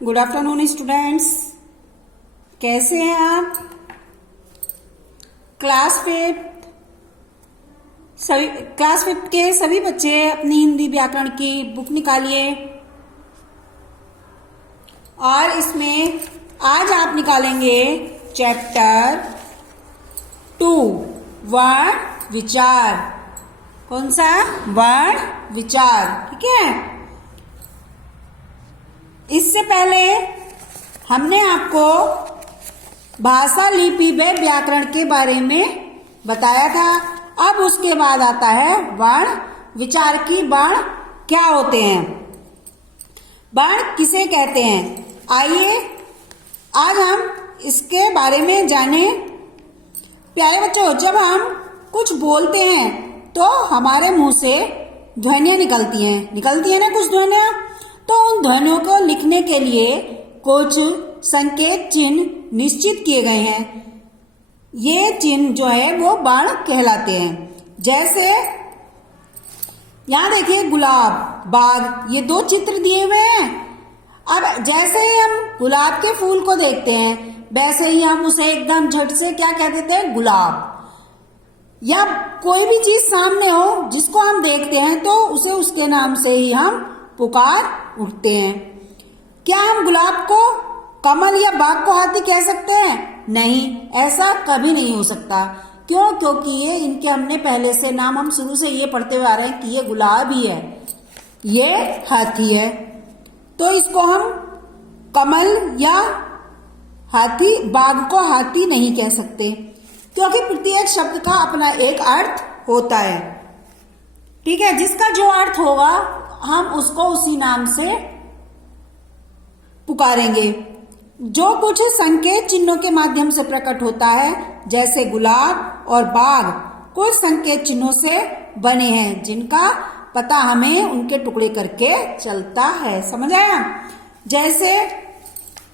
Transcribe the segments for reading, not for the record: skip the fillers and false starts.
Good afternoon students, कैसे हैं आप? क्लास फिफ्थ के सभी बच्चे अपनी हिंदी व्याकरण की बुक निकालिए और इसमें आज आप निकालेंगे चैप्टर 2 वर्ण विचार। कौन सा? वर्ण विचार। ठीक है। इससे पहले हमने आपको भाषा लिपि व व्याकरण के बारे में बताया था। अब उसके बाद आता है वर्ण विचार की वर्ण क्या होते हैं, वर्ण किसे कहते हैं। आइए आज हम इसके बारे में जाने। प्यारे बच्चों, जब हम कुछ बोलते हैं तो हमारे मुंह से ध्वनियां निकलती हैं ना कुछ ध्वनियां। तो उन ध्वनियों को लिखने के लिए कुछ संकेत चिन्ह निश्चित किए गए हैं। ये चिन्ह जो है वो वर्ण कहलाते हैं। जैसे यहां देखिए, गुलाब, बाग, ये दो चित्र दिए हुए हैं। अब जैसे ही हम गुलाब के फूल को देखते हैं वैसे ही हम उसे एकदम झट से क्या कह देते हैं? गुलाब। या कोई भी चीज सामने हो जिसको हम देखते हैं तो उसे उसके नाम से ही हम पुकार उठते हैं। क्या हम गुलाब को कमल या बाग को हाथी कह सकते हैं? नहीं, ऐसा कभी नहीं हो सकता। क्यों? क्योंकि ये इनके हमने पहले से नाम, हम शुरू से ये पढ़ते हुए आ रहे हैं कि ये गुलाब ही है, ये हाथी है। तो इसको हम कमल या हाथी, बाग को हाथी नहीं कह सकते, क्योंकि प्रत्येक शब्द का अपना एक अर्थ होता है। ठीक है। जिसका जो अर्थ होगा हम उसको उसी नाम से पुकारेंगे। जो कुछ संकेत चिन्हों के माध्यम से प्रकट होता है, जैसे गुलाब और बाग, कुछ संकेत चिन्हों से बने हैं जिनका पता हमें उनके टुकड़े करके चलता है। समझ आया? जैसे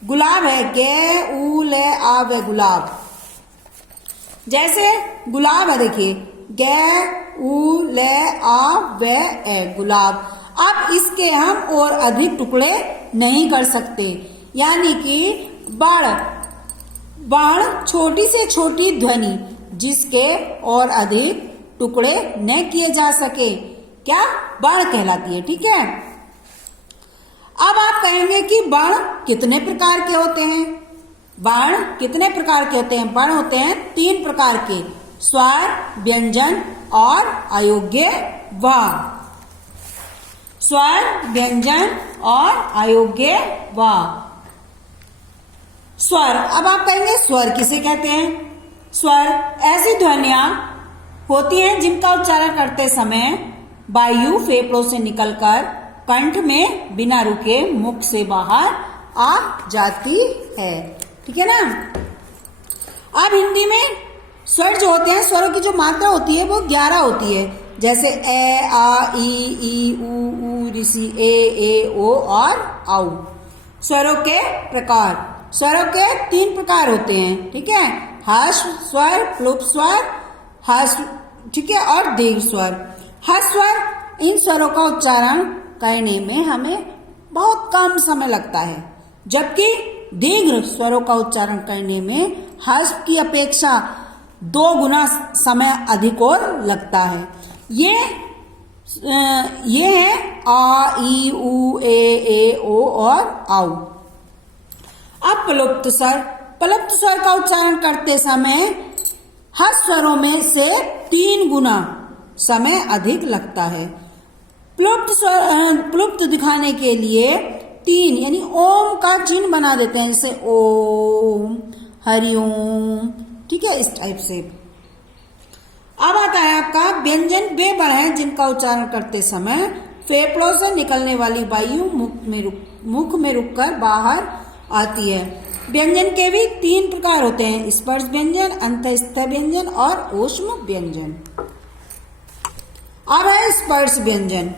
गुलाब है, गे उ ले आ वे गुलाब। जैसे गुलाब है, देखिए, गे उ ले आ वे ए गुलाब। अब इसके हम और अधिक टुकड़े नहीं कर सकते, यानी कि वर्ण छोटी से छोटी ध्वनि जिसके और अधिक टुकड़े न किए जा सके, क्या? वर्ण कहलाती है। ठीक है। अब आप कहेंगे कि वर्ण कितने प्रकार के होते हैं? वर्ण कितने प्रकार के होते हैं? वर्ण होते हैं 3 प्रकार के, स्वर, व्यंजन और अयोग्य व। स्वर, व्यंजन और अयोग्य व। स्वर। अब आप कहेंगे स्वर किसे कहते हैं? स्वर ऐसी ध्वनियां होती हैं जिनका उच्चारण करते समय वायु फेफड़ों से निकलकर कंठ में बिना रुके मुख से बाहर आ जाती है। ठीक है ना। अब हिंदी में स्वर जो होते हैं, स्वरों की जो मात्रा होती है वो 11 होती है। जैसे ए, आ, ई, उ, ऋषि, ए, ओ और औ। स्वरों के प्रकार। स्वरों के 3 प्रकार होते हैं। ठीक है। ह्रस्व स्वर, प्लुप्त स्वर, ह्रस्व, ठीक है, और दीर्घ स्वर। ह्रस्व स्वर, इन स्वरों का उच्चारण करने में हमें बहुत कम समय लगता है, जबकि दीर्घ स्वरों का उच्चारण करने में ह्रस्व की अपेक्षा 2 गुना समय अधिक और लगता है। ये है आ, ई, उ, ए, ओ और औ। अब प्लुप्त स्वर। प्लुप्त स्वर का उच्चारण करते समय ह्रस्व स्वरों में से 3 गुना समय अधिक लगता है। प्लुप्त दिखाने के लिए 3 यानी ओम का चिन्ह बना देते हैं, जैसे ओम, हरिओम। ठीक है, इस टाइप से। अब आता है आपका व्यंजन। वे वर्ण हैं जिनका उच्चारण करते समय फेफड़ों से निकलने वाली वायु मुख में रुककर बाहर आती है। व्यंजन के भी 3 प्रकार होते हैं, स्पर्श व्यंजन, अंतःस्थ व्यंजन और ऊष्म व्यंजन। अब है स्पर्श व्यंजन।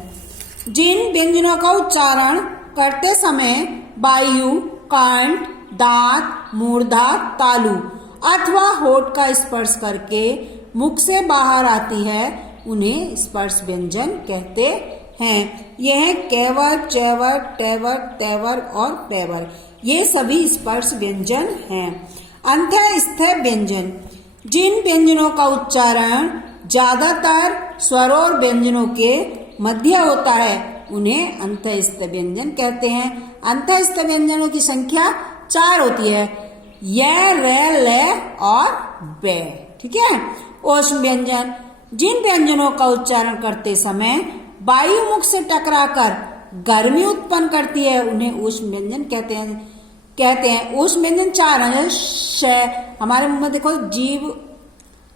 जिन व्यंजनों का उच्चारण करते समय वायु कंठ, दांत, मूर्धा, तालु अथवा होठ का स्पर्श करके मुख से बाहर आती है, उन्हें स्पर्श व्यंजन कहते हैं। ये हैं केवर, चैवर, टेवर, तेवर और पेवर। ये सभी स्पर्श व्यंजन हैं। अंत्य स्थ व्यंजन, जिन व्यंजनों का उच्चारण ज्यादातर स्वरों और व्यंजनों के मध्य होता है उन्हें अंतःस्थ व्यंजन कहते हैं। अंतःस्थ व्यंजनों की संख्या 4 होती है, य, रे, ले और बे। ठीक है। ऊष्म व्यंजन, जिन व्यंजनों का उच्चारण करते समय वायु मुख से टकराकर गर्मी उत्पन्न करती है उन्हें ऊष्म व्यंजन कहते हैं। ऊष्म व्यंजन 4 हैं। श, हमारे मुंह में देखो जीभ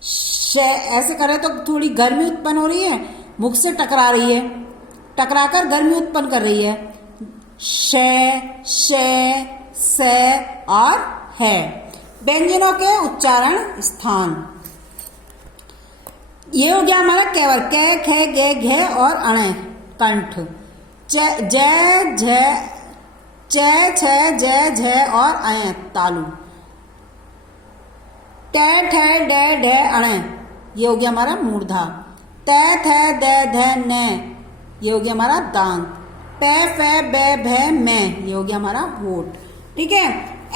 श ऐसे करे तो थोड़ी गर्मी उत्पन्न हो रही है, मुख से टकरा रही है, टकराकर गर्मी उत्पन्न कर रही है। श, से और है। व्यंजनों के उच्चारण स्थान, ये हो गया हमारा केवल कै, खे, गे, घे और अण कंठ। जय, झ, च, छ, ज, झ और अय तालु। टे, ठे, डे, ढे, अण, ये हो गया हमारा मूर्धा। ते, थे, दे, ध, न, ये हो गया हमारा दांत। पे, फे, बे, भे, मैं, ये हो गया हमारा होठ। ठीक है।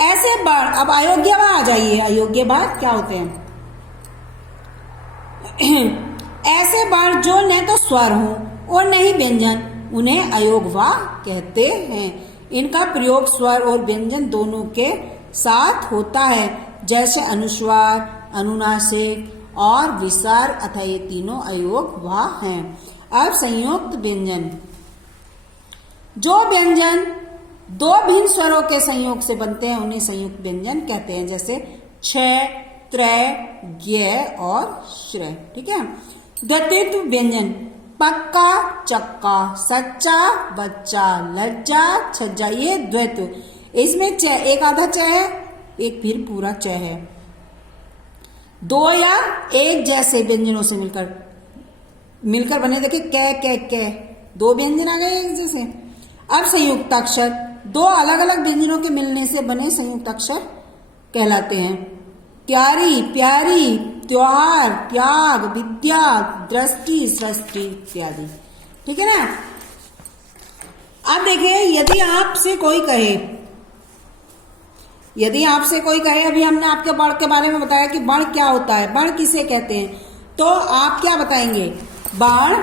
ऐसे बाण, अब अयोग्य बाण आ जाइए। अयोग्य बाण क्या होते हैं? ऐसे बाण जो न तो स्वर हो और न ही व्यंजन, उन्हें अयोग्यवा कहते हैं। इनका प्रयोग स्वर और व्यंजन दोनों के साथ होता है, जैसे अनुस्वार, अनुनासिक और विसर्ग, अतः ये तीनों अयोग्यवा हैं। अब संयुक्त व्यंजन, जो व्यंजन दो भिन्न स्वरों के संयोग से बनते हैं उन्हें संयुक्त व्यंजन कहते हैं, जैसे छ, त्रय, ज्ञ और श्रय। ठीक है। द्वैतित्व व्यंजन, पक्का, चक्का, सच्चा, बच्चा, लज्जा, छज्जा, ये द्वैत्व। इसमें च, एक आधा च है, एक फिर पूरा च है। दो या एक जैसे व्यंजनों से मिलकर बने, देखिए कै, दो व्यंजन आ गए एक जैसे। अब संयुक्त अक्षर, दो अलग अलग व्यंजनों के मिलने से बने संयुक्त अक्षर कहलाते हैं। प्यारी, प्यारी, त्योहार, त्याग, विद्या, दृष्टि, सृष्टि इत्यादि। ठीक है ना। अब देखिए, यदि आपसे कोई कहे, अभी हमने आपके बण के बारे में बताया कि बण क्या होता है, बण किसे कहते हैं, तो आप क्या बताएंगे? बाण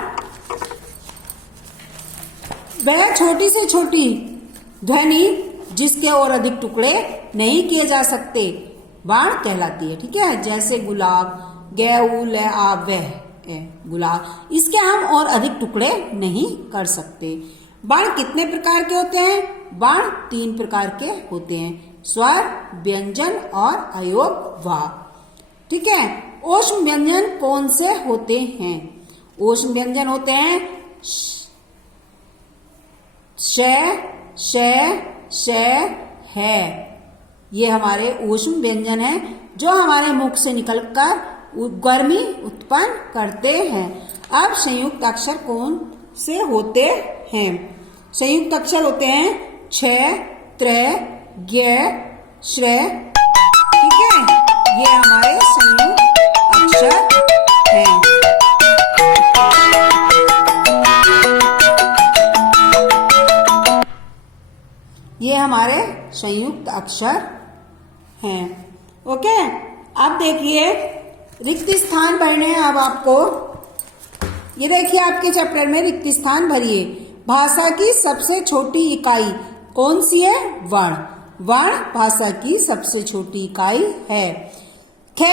वह छोटी से छोटी ध्वनि जिसके और अधिक टुकड़े नहीं किए जा सकते बाण कहलाती है। ठीक है। जैसे गुलाब, गे, उ, ले, आ, वह गुलाब, इसके हम और अधिक टुकड़े नहीं कर सकते। बाण कितने प्रकार के होते हैं? बाण 3 प्रकार के होते हैं, स्वर, व्यंजन और अयोग्यवा। ठीक है। ऊष्म व्यंजन कौन से होते हैं? ऊष्म व्यंजन होते हैं श, है, ये हमारे ऊष्म व्यंजन हैं जो हमारे मुख से निकलकर गर्मी उत्पन्न करते हैं। अब संयुक्त अक्षर कौन से होते हैं? संयुक्त अक्षर होते हैं छ, त्रय, ज्ञ, श्रय। ठीक है। ये हमारे संयुक्त अक्षर हैं। ये हमारे संयुक्त अक्षर हैं। ओके। अब देखिए रिक्त स्थान भरने हैं। अब आपको ये देखिए, आपके चैप्टर में रिक्त स्थान भरिए। भाषा की सबसे छोटी इकाई कौन सी है? वर्ण। वर्ण भाषा की सबसे छोटी इकाई है। ख,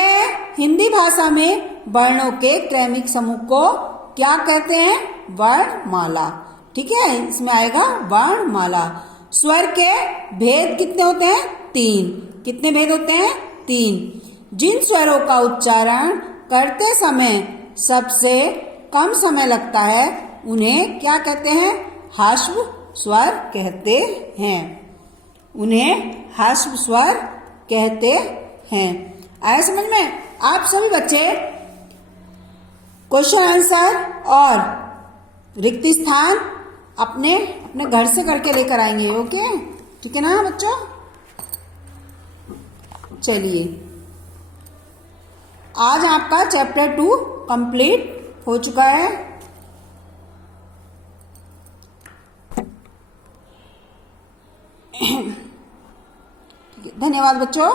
हिंदी भाषा में वर्णों के क्रमिक समूह को क्या कहते हैं? वर्णमाला। ठीक है। इसमें आएगा वर्णमाला। स्वर के भेद कितने होते हैं? 3। कितने भेद होते हैं? 3। जिन स्वरों का उच्चारण करते समय सबसे कम समय लगता है उन्हें क्या कहते हैं? ह्रस्व स्वर कहते हैं। उन्हें ह्रस्व स्वर कहते हैं। आया समझ में? आप सभी बच्चे क्वेश्चन आंसर और रिक्त स्थान अपने घर से करके लेकर आएंगे। ओके। ठीक है ना बच्चों? चलिए, आज आपका चैप्टर 2 कंप्लीट हो चुका है। ठीक है, धन्यवाद बच्चों।